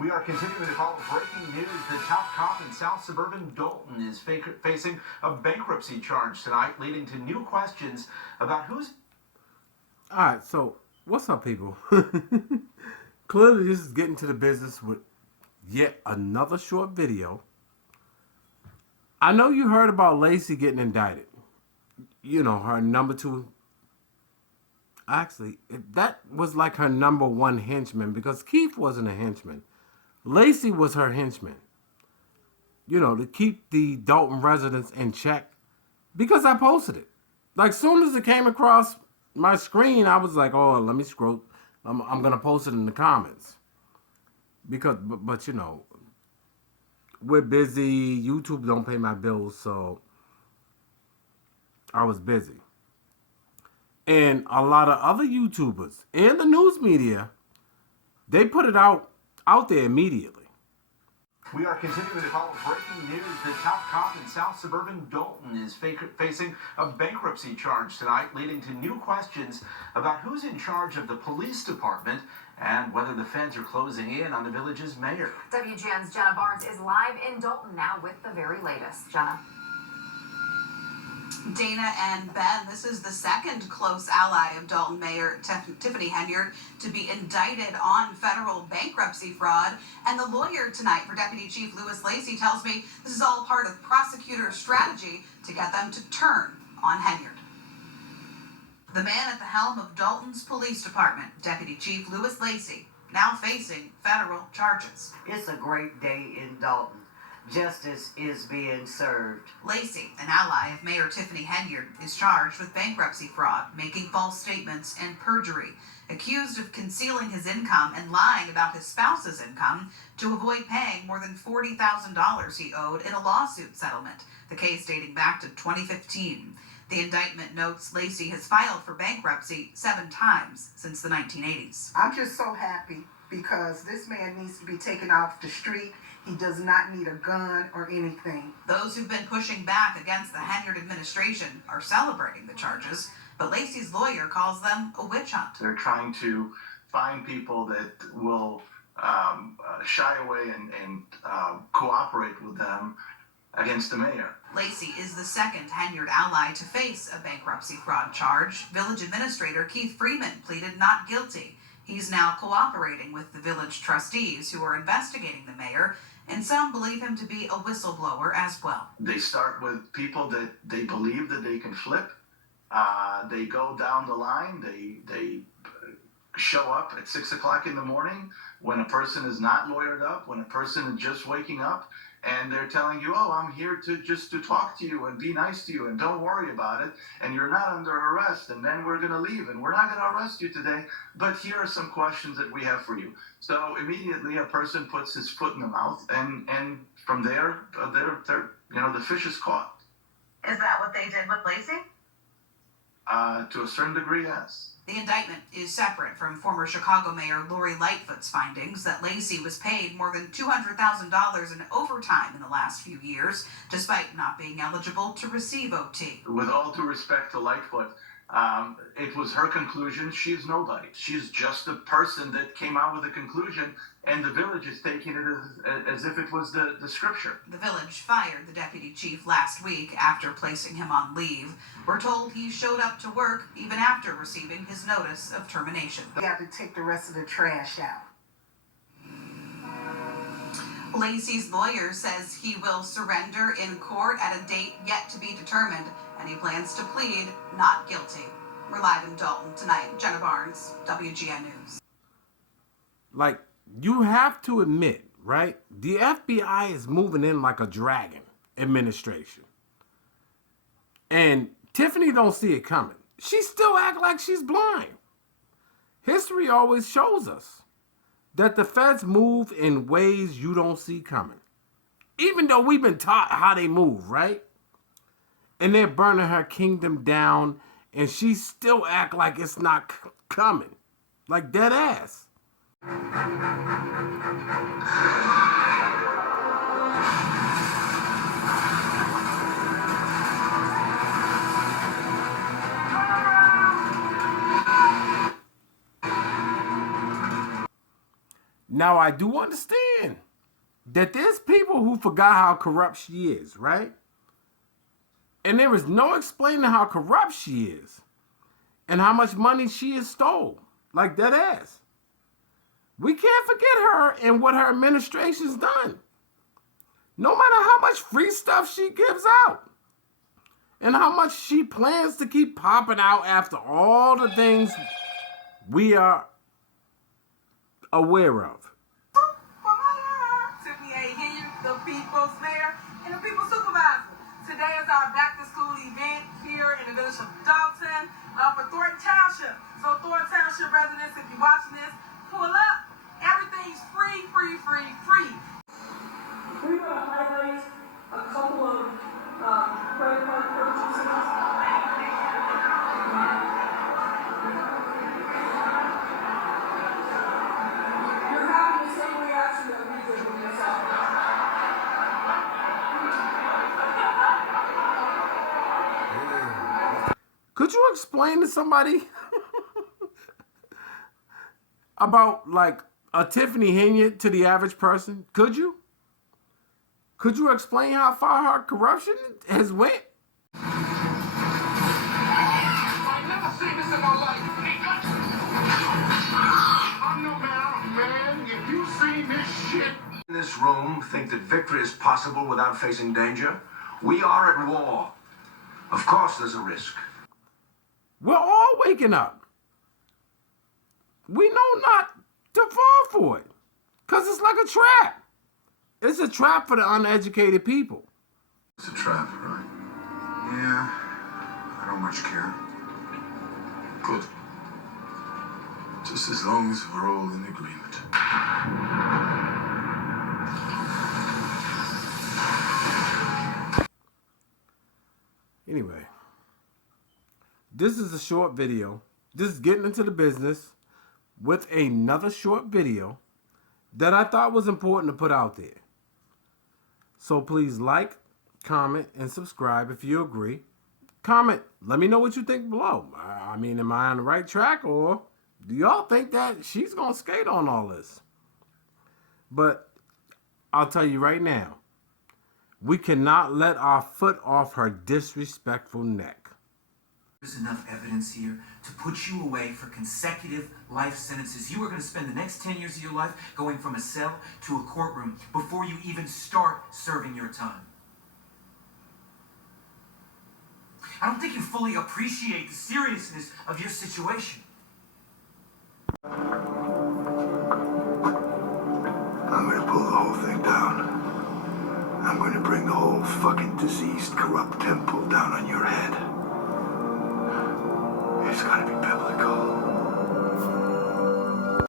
We are continuing to follow breaking news. The top cop in South suburban Dalton is facing a bankruptcy charge tonight, leading to new questions about who's... All right, so what's up, people? Clearly, this is getting to the business with yet another short video. I know you heard about Lacey getting indicted. You know, her number two. Actually, that was like her number one henchman because Keith wasn't a henchman. Lacey was her henchman. You know, to keep the Dalton residents in check because I posted it. Like, soon as it came across my screen, I was like, oh, let me scroll. I'm going to post it in the comments. Because, but you know, we're busy. YouTube don't pay my bills, so I was busy. And a lot of other YouTubers and the news media, they put it out there immediately. We are continuing to follow breaking news. The top cop in South suburban Dalton is facing a bankruptcy charge tonight, leading to new questions about who's in charge of the police department and whether the feds are closing in on the village's mayor. WGN's Jenna Barnes is live in Dalton now with the very latest. Jenna. Dana and Ben, this is the second close ally of Dalton Mayor Tiffany Henyard to be indicted on federal bankruptcy fraud. And the lawyer tonight for Deputy Chief Louis Lacey tells me this is all part of prosecutors' strategy to get them to turn on Henyard. The man at the helm of Dalton's police department, Deputy Chief Louis Lacey, now facing federal charges. It's a great day in Dalton. Justice is being served. Lacey, an ally of Mayor Tiffany Henyard, is charged with bankruptcy fraud, making false statements, and perjury. Accused of concealing his income and lying about his spouse's income to avoid paying more than $40,000 he owed in a lawsuit settlement, the case dating back to 2015. The indictment notes Lacey has filed for bankruptcy 7 times since the 1980s. I'm just so happy because this man needs to be taken off the street. He does not need a gun or anything. Those who've been pushing back against the Henyard administration are celebrating the charges, but Lacey's lawyer calls them a witch hunt. They're trying to find people that will shy away and cooperate with them against the mayor. Lacey is the second Henyard ally to face a bankruptcy fraud charge. Village Administrator Keith Freeman pleaded not guilty. He's now cooperating with the village trustees who are investigating the mayor, and some believe him to be a whistleblower as well. They start with people that they believe that they can flip. They go down the line. They show up at 6 o'clock in the morning when a person is not lawyered up, when a person is just waking up, and they're telling you, oh, I'm here to talk to you and be nice to you and don't worry about it, and you're not under arrest, and then we're going to leave, and we're not going to arrest you today, but here are some questions that we have for you. So immediately a person puts his foot in the mouth, and from there, the fish is caught. Is that what they did with Lacey? To a certain degree, yes. The indictment is separate from former Chicago Mayor Lori Lightfoot's findings that Lacey was paid more than $200,000 in overtime in the last few years, despite not being eligible to receive OT. With all due respect to Lightfoot, it was her conclusion. She's nobody. She's just a person that came out with a conclusion, and the village is taking it as if it was the scripture. The village fired the deputy chief last week after placing him on leave. We're told he showed up to work even after receiving his notice of termination. We have to take the rest of the trash out. Lacey's lawyer says he will surrender in court at a date yet to be determined, and he plans to plead not guilty. We're live in Dalton tonight. Jenna Barnes, WGN News. Like, you have to admit, right? The FBI is moving in like a dragon administration. And Tiffany don't see it coming. She still act like she's blind. History always shows us that the feds move in ways you don't see coming. Even though we've been taught how they move, right? And they're burning her kingdom down, and she still act like it's not coming. Like dead ass. Now, I do understand that there's people who forgot how corrupt she is, right? And there is no explaining how corrupt she is and how much money she has stole. Like that ass. We can't forget her and what her administration's done. No matter how much free stuff she gives out and how much she plans to keep popping out after all the things we are aware of. Tiffany A. Henry, the People's Mayor, and the People's Supervisor. Today is our back-to-school event here in the village of Dalton for Thornton Township. So Thornton Township residents, if you're watching this, pull up. Everything's free, free, free, free. We're going to highlight a couple of credit card purchases. You're having the same reaction that we did when this happened. Could you explain to somebody about like a Tiffany Henyard to the average person? Could you? Could you explain how far her corruption has went? I've never seen this in my life. I'm no man. If you've seen this shit. In this room think that victory is possible without facing danger? We are at war. Of course there's a risk. We're all waking up. We know not to fall for it. Because it's like a trap. It's a trap for the uneducated people. It's a trap, right? Yeah. I don't much care. Good. Just as long as we're all in agreement. Anyway, this is a short video. This is getting into the business with another short video that I thought was important to put out there. So please like, comment, and subscribe if you agree. Comment. Let me know what you think below. I mean, am I on the right track, or do y'all think that she's going to skate on all this? But I'll tell you right now, we cannot let our foot off her disrespectful neck. There's enough evidence here to put you away for consecutive life sentences. You are going to spend the next 10 years of your life going from a cell to a courtroom before you even start serving your time. I don't think you fully appreciate the seriousness of your situation. I'm gonna pull the whole thing down. I'm gonna bring the whole fucking diseased, corrupt temple down on your head. It's gotta be better.